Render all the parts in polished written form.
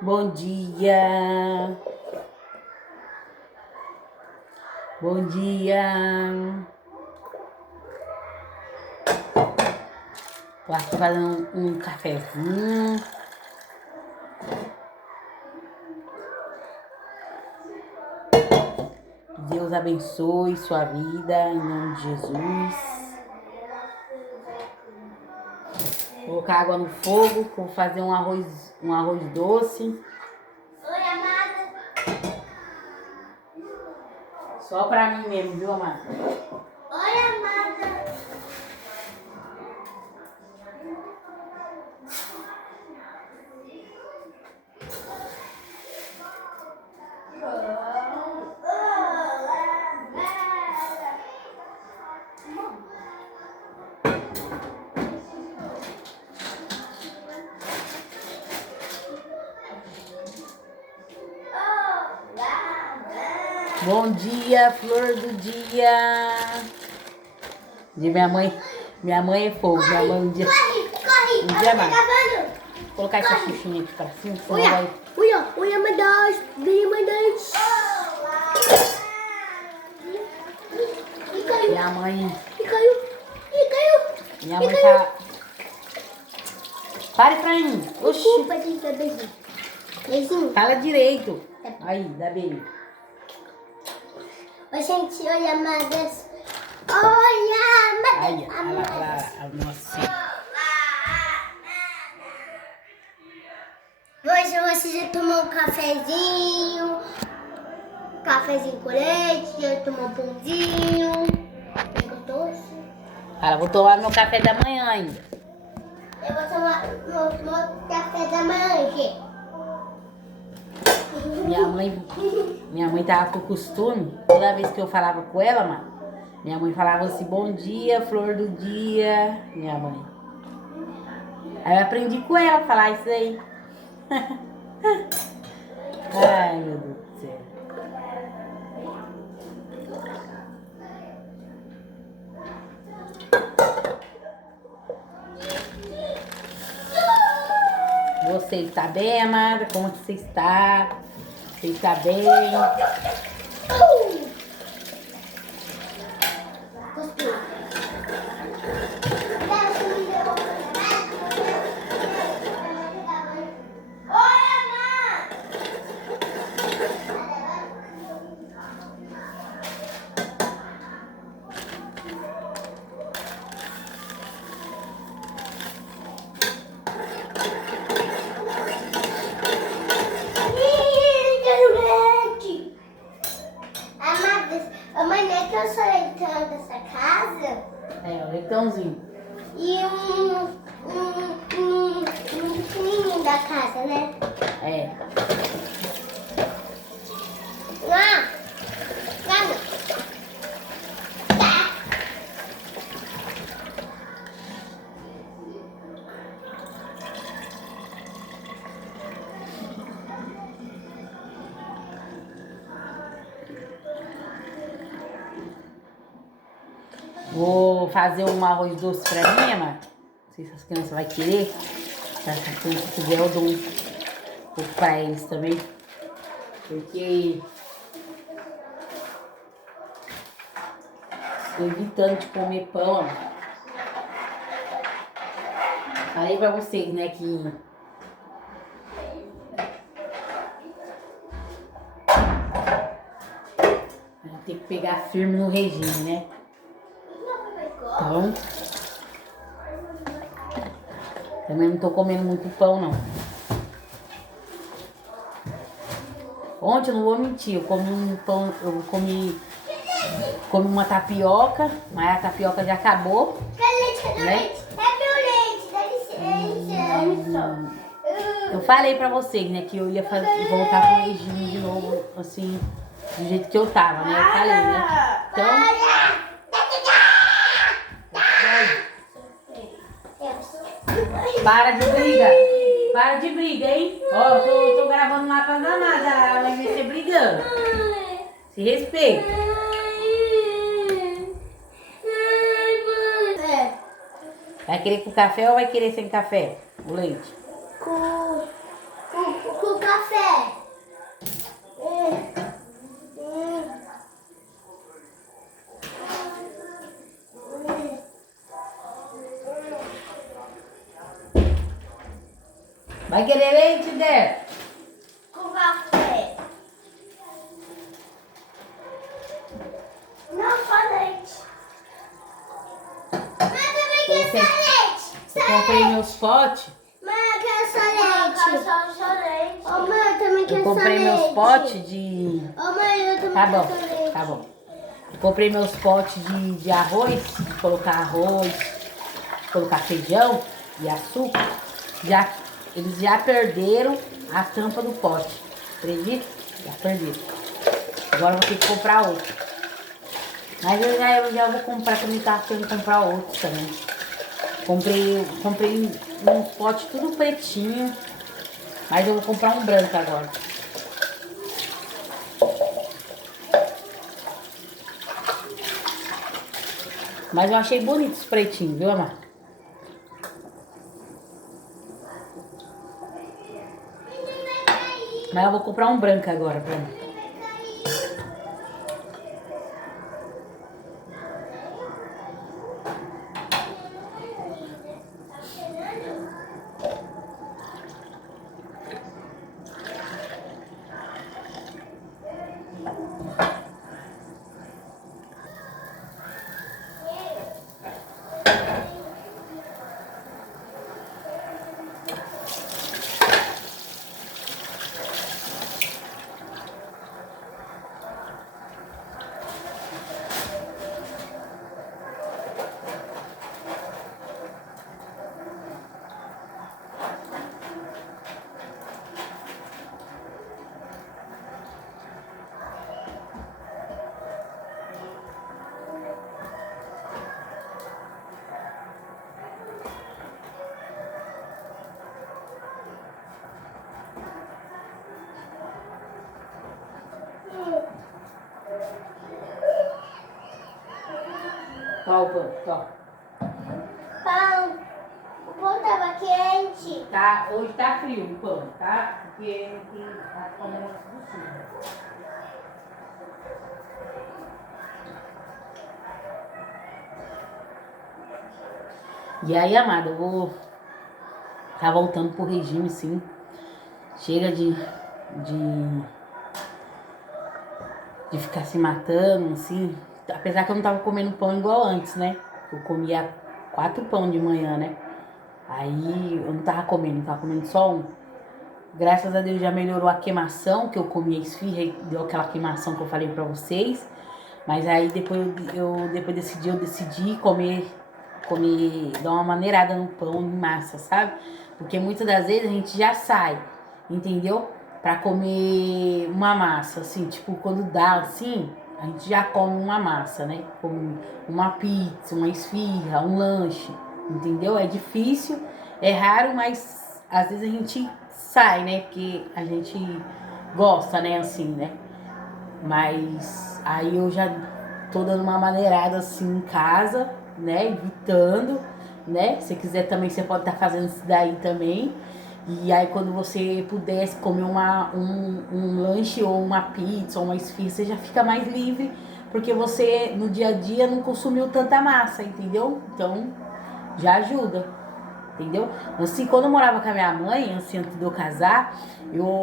Bom dia. Bom dia. Tô aqui fazendo um cafezinho. Deus abençoe sua vida, em nome de Jesus. Vou colocar água no fogo, vou fazer um arroz doce. Oi, amada. Só pra mim mesmo, viu, amada? Oi, amada. Bom dia, flor do dia. De minha mãe é fogo. Minha mãe um dia. Corre, Um dia mais. cavalo. Vou colocar essa xuxinha aqui pra cima, senão Olha, vai. olha, mandar, Minha mãe. E caiu. Minha mãe tá. Pare pra mim. Oxi. Desculpa, beijinho. Beijinho. Fala direito. Aí, dá beijo. Oi, gente, olha, amadas. Olha, Aí, amadas. nossa. Hoje você já tomou um cafezinho com leite, já tomou um pãozinho. É gostoso? Cara, vou tomar meu café da manhã ainda. Eu vou tomar meu café da manhã aqui. Minha mãe tava com o costume, toda vez que eu falava com ela, mano, minha mãe falava assim, bom dia, flor do dia, minha mãe. Aí eu aprendi com ela a falar isso aí. Ai, meu Deus do céu. Você está bem, amada? Como que você está? Você está bem? Amanhã que eu sou leitão dessa casa É, o leitãozinho. e um pequenininho da casa, né? É. Lá, lá. Vou fazer um arroz doce pra mim, amada. Não sei se as crianças vão querer. Se as crianças quiserem, eu dou um pouco pra eles também. Porque tô evitando de comer pão, amada. Falei pra vocês, né, que tem que pegar firme no regime, né? Então, também não tô comendo muito pão, não. Ontem, eu não vou mentir, eu comi um pão, comi uma tapioca, mas a tapioca já acabou. Cadê Né? leite? É meu leite, dá licença. Eu falei pra vocês, né, que eu ia voltar pro regime de novo, assim, do jeito que eu tava, né? Eu falei, né? Então, para de briga. Para de briga, hein? Ó, eu tô gravando lá pra danada, ela vai ver você brigando. Se respeita. Vai querer com café ou vai querer sem café? O leite? Com Com café. Vai querer leite, Dé? Com café. Não, só leite. Mas também quero só leite. Eu comprei meus potes. Mãe, eu quero só leite. Só leite. Ô, mãe, eu também quero Eu só comprei leite. meus potes de... Ô, mãe, eu também Tá quero bom, só leite. tá bom. Eu comprei meus potes de arroz, de colocar arroz, de colocar feijão e açúcar. Eles já perderam a tampa do pote. Acredita? Já perderam. Agora eu vou ter que comprar outro. Mas eu já vou comprar, também tava querendo comprar outro também. Comprei um pote tudo pretinho. Mas eu vou comprar um branco agora. Mas eu achei bonito esse pretinho, viu, amor? Mas eu vou comprar um branco agora pra mim. Qual o pão? Qual? Pão. O pão tava quente. Tá, hoje tá frio o pão, tá? Porque tá comendo tudo sujo. E aí, amada, eu vou tá voltando pro regime, sim. Chega de ficar se matando, assim. Apesar que eu não tava comendo pão igual antes, né? Eu comia 4 pão de manhã, né? Aí eu não tava comendo só um. Graças a Deus já melhorou a queimação, que eu comia esfirra e deu aquela queimação que eu falei pra vocês. Mas aí depois desse dia eu decidi comer, dar uma maneirada no pão de massa, sabe? Porque muitas das vezes a gente já sai, entendeu? Pra comer uma massa, assim, tipo, quando dá assim, a gente já come uma massa, né? Come uma pizza, uma esfirra, um lanche, entendeu? É difícil, é raro, mas às vezes a gente sai, né? Porque a gente gosta, né? Assim, né? Mas aí eu já tô dando uma maneirada assim em casa, né? Evitando, né? Se quiser também, você pode estar fazendo isso daí também. E aí quando você pudesse comer um lanche ou uma pizza ou uma esfirra, você já fica mais livre, porque você no dia a dia não consumiu tanta massa, entendeu? Então já ajuda. Entendeu? Assim, quando eu morava com a minha mãe, assim, antes de eu casar,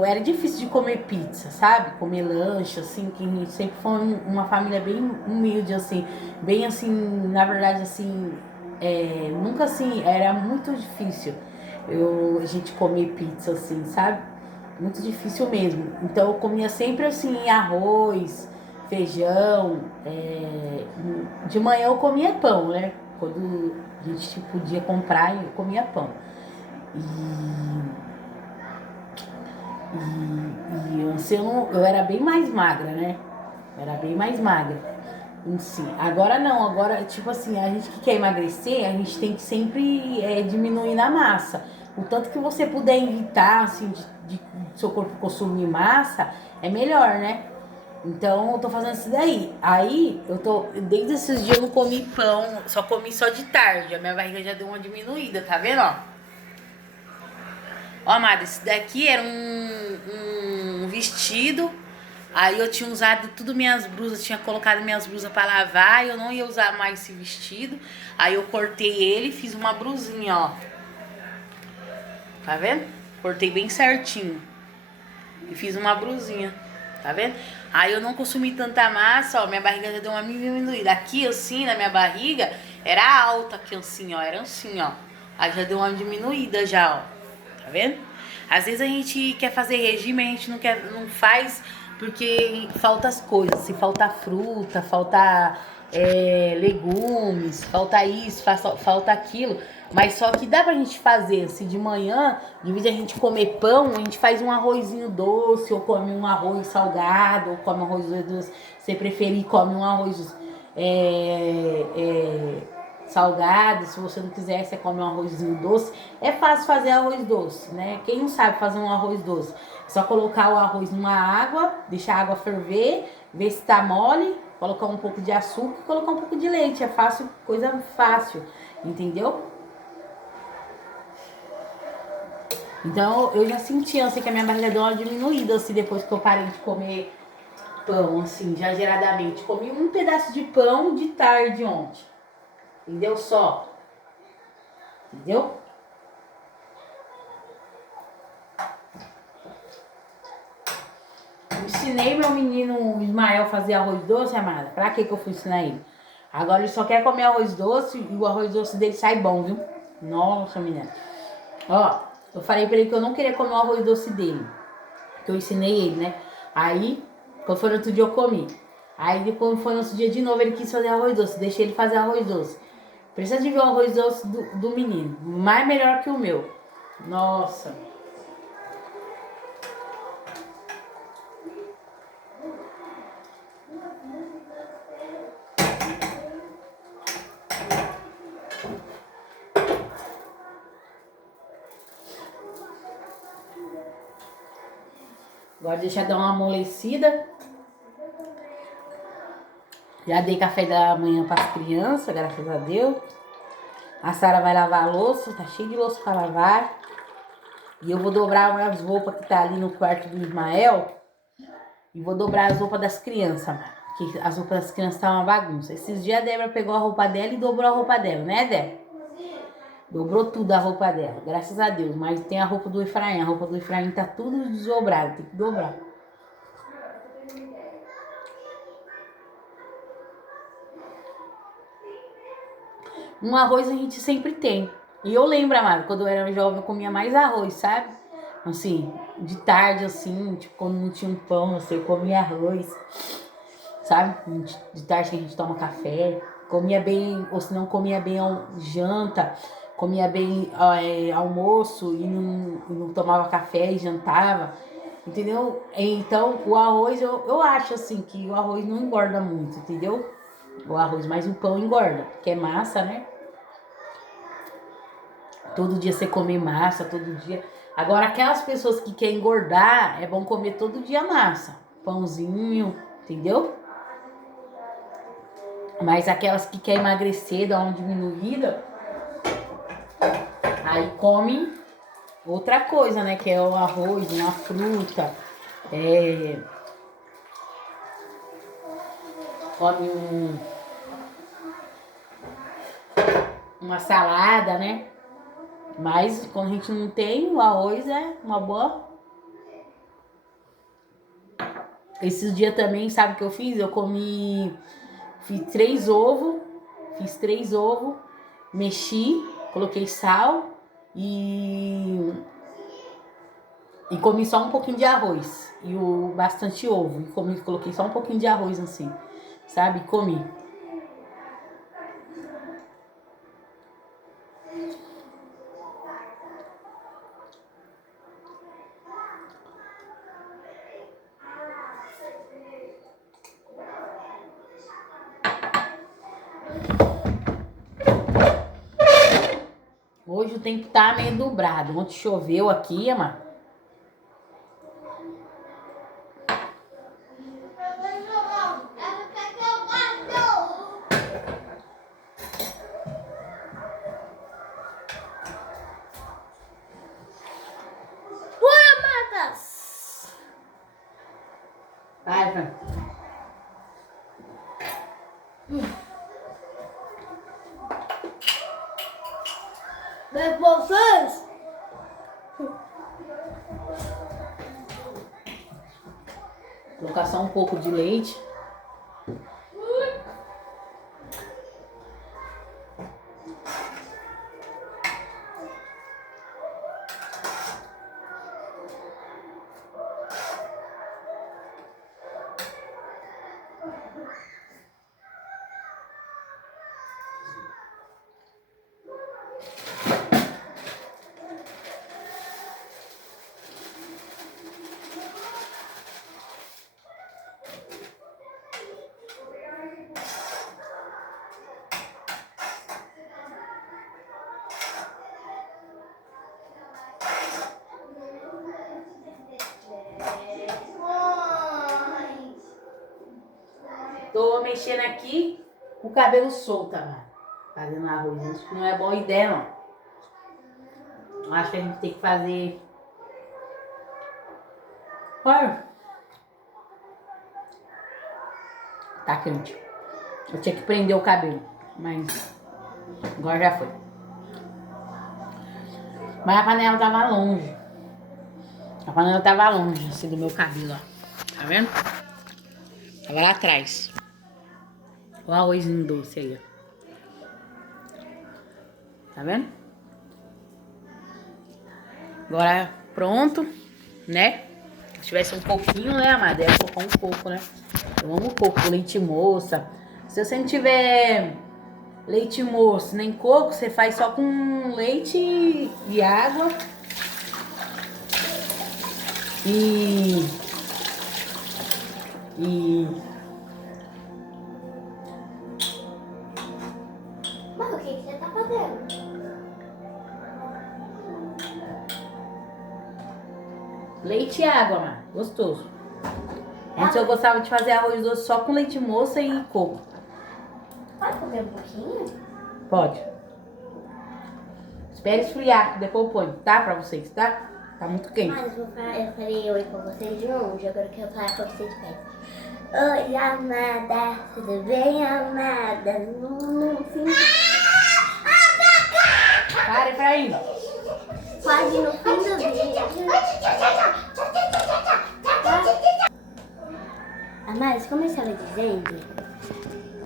era difícil de comer pizza, sabe? Comer lanche, assim, que a gente sempre foi uma família bem humilde, assim, bem assim, na verdade, assim, nunca assim, era muito difícil a gente comer pizza, assim, sabe? Muito difícil mesmo. Então eu comia sempre assim, arroz, feijão, de manhã eu comia pão, né? Quando a gente podia comprar, eu comia pão. E assim, eu era bem mais magra, né? Era bem mais magra em si. Agora não, agora, tipo assim, a gente que quer emagrecer, a gente tem que sempre diminuir na massa. O tanto que você puder evitar, assim, de seu corpo consumir massa, é melhor, né? Então eu tô fazendo isso daí. Aí desde esses dias eu não comi pão, só comi só de tarde. A minha barriga já deu uma diminuída, tá vendo, ó? Ó, amada, esse daqui era um vestido. Aí eu tinha usado tudo minhas blusas, tinha colocado minhas blusas pra lavar. E eu não ia usar mais esse vestido. Aí eu cortei ele e fiz uma blusinha, ó. Tá vendo? Cortei bem certinho. E fiz uma blusinha. Tá vendo? Aí eu não consumi tanta massa, ó. Minha barriga já deu uma diminuída. Aqui, assim, na minha barriga, era alta aqui, assim, ó. Era assim, ó. Aí já deu uma diminuída já, ó. Tá vendo? Às vezes a gente quer fazer regime, a gente não faz porque falta as coisas. Se falta fruta, falta legumes, falta isso, falta aquilo. Mas só que dá pra gente fazer. Se de manhã, em vez de a gente comer pão, a gente faz um arrozinho doce, ou come um arroz salgado, ou come um arroz doce. Se você preferir, come um arroz salgado. Se você não quiser, você come um arrozinho doce. É fácil fazer arroz doce, né? Quem não sabe fazer um arroz doce? É só colocar o arroz numa água, deixar a água ferver, ver se tá mole, colocar um pouco de açúcar e colocar um pouco de leite. É fácil, coisa fácil, entendeu? Então eu já senti assim que a minha barriga deu uma diminuída assim depois que eu parei de comer pão, assim, exageradamente. Comi um pedaço de pão de tarde ontem. Entendeu? Só. Entendeu? Ensinei meu menino Ismael a fazer arroz doce, amada. Pra que eu fui ensinar ele? Agora ele só quer comer arroz doce e o arroz doce dele sai bom, viu? Nossa, menina. Ó, eu falei pra ele que eu não queria comer o arroz doce dele. Que eu ensinei ele, né? Aí, quando foi no outro dia eu comi. Aí, quando foi no outro dia de novo, ele quis fazer arroz doce. Deixei ele fazer arroz doce. Precisa de ver o arroz doce do menino. Mais melhor que o meu. Nossa. Agora deixa dar uma amolecida. Já dei café da manhã para as crianças, graças a Deus. A Sara vai lavar a louça, tá cheio de louça para lavar. E eu vou dobrar as roupas que tá ali no quarto do Ismael. E vou dobrar as roupas das crianças, mano. Porque as roupas das crianças tá uma bagunça. Esses dias a Débora pegou a roupa dela e dobrou a roupa dela, né, Débora? Dobrou tudo a roupa dela, graças a Deus. Mas tem a roupa do Efraim. A roupa do Efraim tá tudo desdobrada, tem que dobrar. Um arroz a gente sempre tem. E eu lembro, amado, quando eu era jovem eu comia mais arroz, sabe? Assim, de tarde, assim, tipo, quando não tinha um pão, assim, eu comia arroz, sabe? De tarde que a gente toma café, comia bem, ou se não comia bem janta, comia bem almoço e não tomava café e jantava, entendeu? Então, o arroz, eu acho, assim, que o arroz não engorda muito, entendeu? O arroz, mas o pão engorda, porque é massa, né? Todo dia você come massa, todo dia. Agora, aquelas pessoas que querem engordar, é bom comer todo dia massa. Pãozinho, entendeu? Mas aquelas que querem emagrecer, dar uma diminuída, aí come outra coisa, né? Que é o arroz, uma fruta. Come uma salada, né? Mas quando a gente não tem, o arroz é uma boa. Esses dias também, sabe o que eu fiz? Eu comi, fiz 3 ovos, mexi, coloquei sal e comi só um pouquinho de arroz e bastante ovo. E coloquei só um pouquinho de arroz assim, sabe? Comi. Hoje o tempo tá meio nublado. Ontem choveu aqui, amor. Colocar só um pouco de leite. Tô mexendo aqui com o cabelo solto, mano. Fazendo arroz. Acho que não é boa ideia, não. Acho que a gente tem que fazer... Olha. Tá quente. Eu tinha que prender o cabelo, mas agora já foi. Mas a panela tava longe. A panela tava longe, assim, do meu cabelo, ó. Tá vendo? Tava lá atrás. O arrozinho doce aí, ó. Tá vendo? Agora pronto, né? Se tivesse um pouquinho, né, amada? Ia colocar um pouco, né? Eu amo coco, leite moça. Se você não tiver leite moço nem coco, você faz só com leite e água. E Mas o que você tá fazendo? leite e água, mano. Gostoso. Antes eu gostava de fazer arroz doce só com leite moça e coco. Pode comer um pouquinho? Pode. Espere esfriar, depois eu ponho, tá? Pra vocês, tá? Tá muito quente. Mas eu falei oi com vocês de longe, agora eu quero falar com vocês de perto. Oi, amada, tudo bem, amada? Para, Efraim. Pode no fim do vídeo. Mas como eu estava dizendo,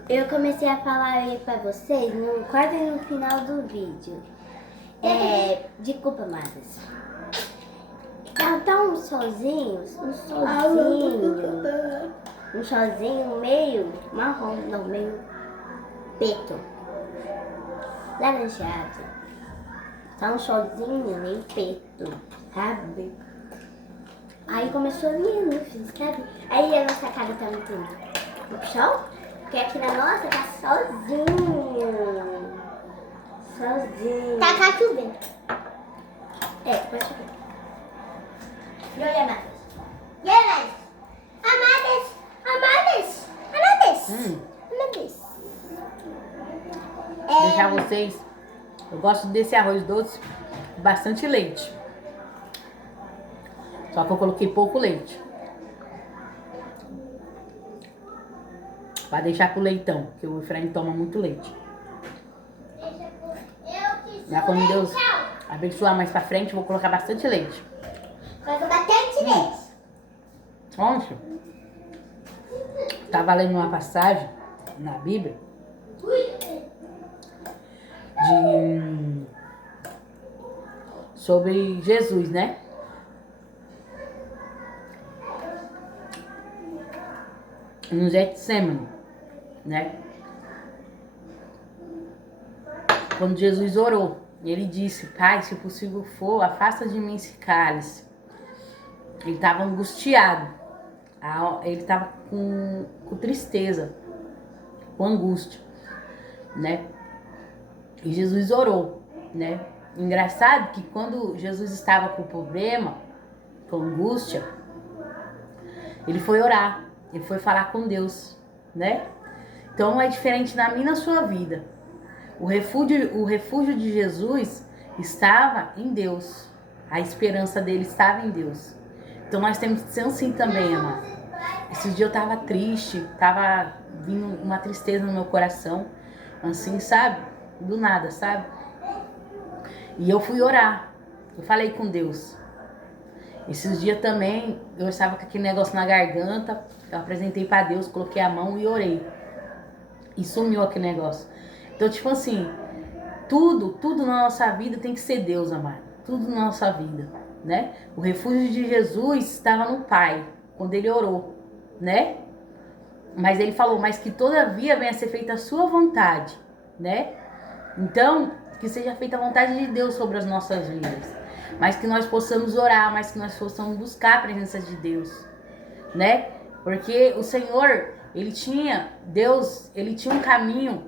eu comecei a falar aí pra vocês quase no final do vídeo. Desculpa, amadas. Tá um solzinho meio marrom, não, meio preto, laranjado. Tá um solzinho meio preto, sabe? Aí começou a vir no fim, sabe? Aí a nossa casa tá muito no chão, porque aqui na nossa tá sozinho. Sozinho. Tá chovendo. Pode chover. E olha, amadas. E olha, amadas. Amadas. Amadas. Amadas. Deixar vocês. Eu gosto desse arroz doce com bastante leite. Só que eu coloquei pouco leite. Pra deixar pro leitão, porque o Efraim toma muito leite. Já quando Deus abençoar mais pra frente, eu vou colocar bastante leite. Vai colocar bastante leite. Ontem, tava lendo uma passagem na Bíblia sobre Jesus, né? No Getsemane, né? Quando Jesus orou, ele disse: Pai, se possível for, afasta de mim esse cálice. Ele estava angustiado, ele estava com tristeza, com angústia, né? E Jesus orou, né? Engraçado que quando Jesus estava com problema, com angústia, ele foi orar, ele foi falar com Deus, né? Então é diferente na minha e na sua vida. O refúgio de Jesus estava em Deus. A esperança dele estava em Deus. Então nós temos que ser assim também, amado. Esses dias eu tava triste, tava vindo uma tristeza no meu coração, assim, sabe? Do nada, sabe? E eu fui orar. Eu falei com Deus. Esses dias também, eu estava com aquele negócio na garganta, eu apresentei para Deus, coloquei a mão e orei. E sumiu aquele negócio. Então, tipo assim, tudo na nossa vida tem que ser Deus, amado. Tudo na nossa vida, né? O refúgio de Jesus estava no Pai, quando ele orou, né? Mas ele falou, mas que todavia venha a ser feita a sua vontade, né? Então, que seja feita a vontade de Deus sobre as nossas vidas. Mas que nós possamos orar, mas que nós possamos buscar a presença de Deus, né? Porque o Senhor, ele tinha um caminho,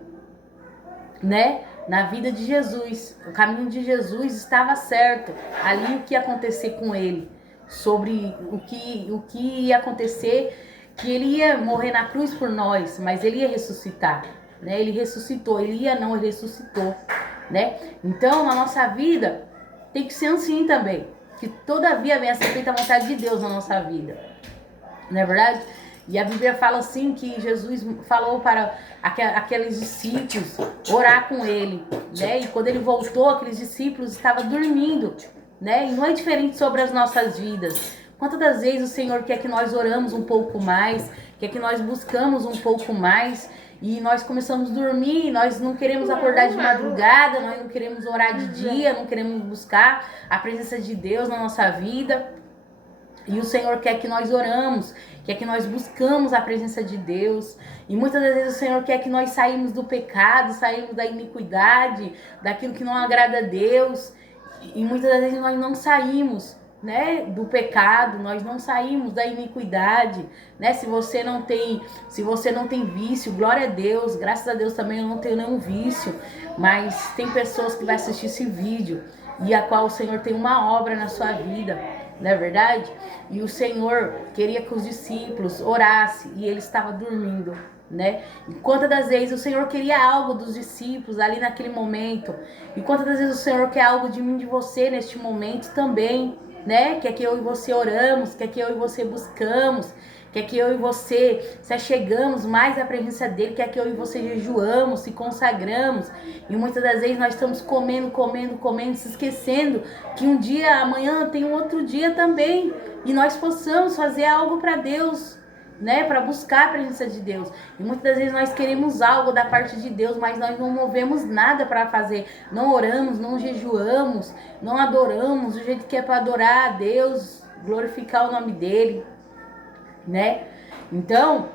né? Na vida de Jesus. O caminho de Jesus estava certo. Ali o que ia acontecer com ele, sobre o que ia acontecer, que ele ia morrer na cruz por nós, mas ele ia ressuscitar, né? Ele ressuscitou, ele ressuscitou, né? Então, na nossa vida tem que ser assim também, que todavia venha a ser feita a vontade de Deus na nossa vida, não é verdade? E a Bíblia fala assim que Jesus falou para aqueles discípulos orar com ele, né? E quando ele voltou, aqueles discípulos estavam dormindo, né? E não é diferente sobre as nossas vidas. Quantas das vezes o Senhor quer que nós oramos um pouco mais, quer que nós buscamos um pouco mais, e nós começamos a dormir, nós não queremos acordar de madrugada, nós não queremos orar de dia, não queremos buscar a presença de Deus na nossa vida. E o Senhor quer que nós oramos, quer que nós buscamos a presença de Deus. E muitas das vezes o Senhor quer que nós saímos do pecado, saímos da iniquidade, daquilo que não agrada a Deus. E muitas das vezes nós não saímos, né, do pecado, nós não saímos da iniquidade, né? Se você não tem vício, glória a Deus, graças a Deus também eu não tenho nenhum vício, mas tem pessoas que vão assistir esse vídeo e a qual o Senhor tem uma obra na sua vida, não é verdade? E o Senhor queria que os discípulos orassem e ele estava dormindo, né? E quantas das vezes o Senhor queria algo dos discípulos ali naquele momento, e quantas das vezes o Senhor quer algo de mim, de você neste momento também, né? Quer que eu e você oramos, quer que eu e você buscamos, quer que eu e você se achegamos mais à presença dele, quer que eu e você jejuamos, se consagramos. E muitas das vezes nós estamos comendo, se esquecendo que um dia, amanhã tem um outro dia também, e nós possamos fazer algo para Deus, né, para buscar a presença de Deus. E muitas das vezes nós queremos algo da parte de Deus, mas nós não movemos nada para fazer. Não oramos, não jejuamos, não adoramos do jeito que é para adorar a Deus, glorificar o nome dele, né? Então,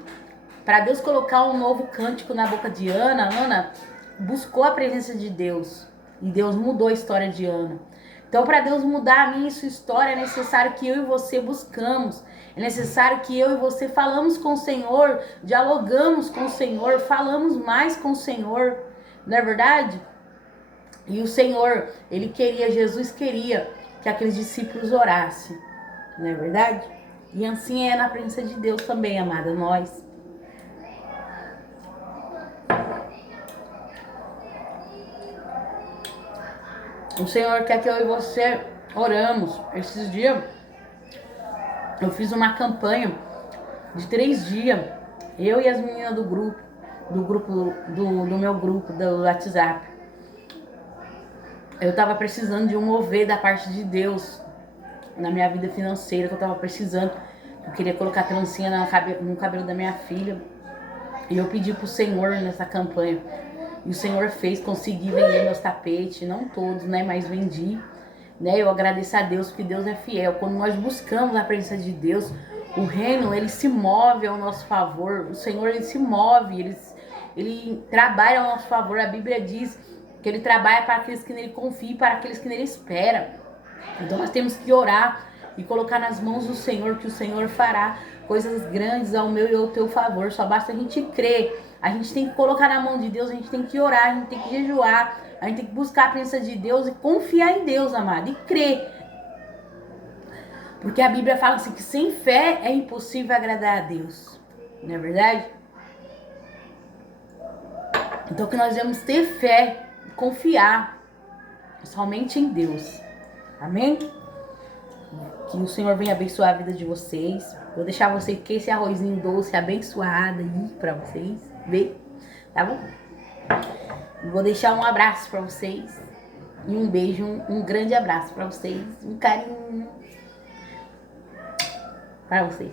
para Deus colocar um novo cântico na boca de Ana, Ana buscou a presença de Deus e Deus mudou a história de Ana. Então, para Deus mudar a minha e sua história, é necessário que eu e você buscamos. É necessário que eu e você falamos com o Senhor, dialogamos com o Senhor, falamos mais com o Senhor, não é verdade? E o Senhor, Jesus queria que aqueles discípulos orassem, não é verdade? E assim é na presença de Deus também, amada, nós. O Senhor quer que eu e você oramos. Esses dias eu fiz uma campanha de 3 dias. Eu e as meninas do meu grupo do WhatsApp. Eu tava precisando de um mover da parte de Deus na minha vida financeira, que eu tava precisando. Eu queria colocar trancinha no cabelo da minha filha. E eu pedi pro Senhor nessa campanha. E o Senhor fez, consegui vender meus tapetes, não todos, né, mas vendi, né? Eu agradeço a Deus, porque Deus é fiel. Quando nós buscamos a presença de Deus, o reino, ele se move ao nosso favor. O Senhor, ele se move, ele trabalha ao nosso favor. A Bíblia diz que ele trabalha para aqueles que nele confiam, para aqueles que nele esperam. Então nós temos que orar e colocar nas mãos do Senhor, que o Senhor fará coisas grandes ao meu e ao teu favor. Só basta a gente crer. A gente tem que colocar na mão de Deus, a gente tem que orar, a gente tem que jejuar, a gente tem que buscar a presença de Deus e confiar em Deus, amado, e crer. Porque a Bíblia fala assim que sem fé é impossível agradar a Deus. Não é verdade? Então que nós devemos ter fé, confiar somente em Deus. Amém? Que o Senhor venha abençoar a vida de vocês. Vou deixar vocês com esse arrozinho doce abençoado aí pra vocês ver, tá bom? Vou deixar um abraço pra vocês e um beijo, um grande abraço pra vocês, um carinho. Pra vocês.